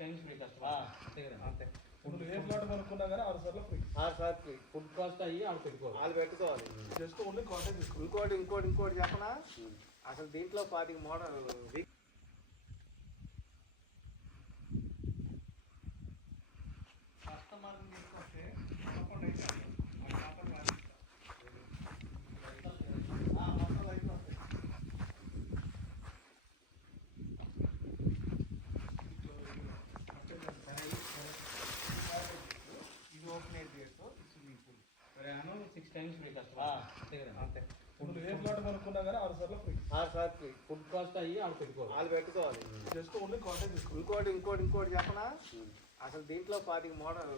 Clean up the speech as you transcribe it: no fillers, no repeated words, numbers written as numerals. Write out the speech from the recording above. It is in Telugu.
టైమ్స్ ఫ్రీ కస్టమర్ అంతే కదా అంతే. ఇప్పుడు ఏ ప్లాట్ కొనుక్కున్నా కానీ 6 సార్లు ఫ్రీ. 6 సార్లు ఫ్రీ. ఫుడ్ కాస్ట్ అయ్యి ఆడ పెట్టుకోవాలి. వాళ్ళు పెట్టుకోవాలి. జస్ట్ ఓన్లీ కాంటాక్ట్ తీసుకో. ఇంకోటి చెప్పనా, అసలు దీంట్లో 25 మోడల్ కస్టమర్ని తీసుకొస్తే తప్పకుండా అయితే మొత్తం లైట్ వస్తాయి. ఇది open air gate, swimming pool. 6 times free customer అంతే కదా అంతే. ఇప్పుడు ఏ ప్లాట్ కొనుక్కున్నా కానీ 6 సార్లు ఫ్రీ. 6 సార్లు ఫ్రీ. ఫుడ్ కాస్ట్ అయ్యి ఆడ పెట్టుకోవాలి. వాళ్ళు పెట్టుకోవాలి. జస్ట్ ఓన్లీ కాంటాక్ట్ తీసుకో. ఇంకోటి చెప్పనా, అసలు దీంట్లో 25 మోడల్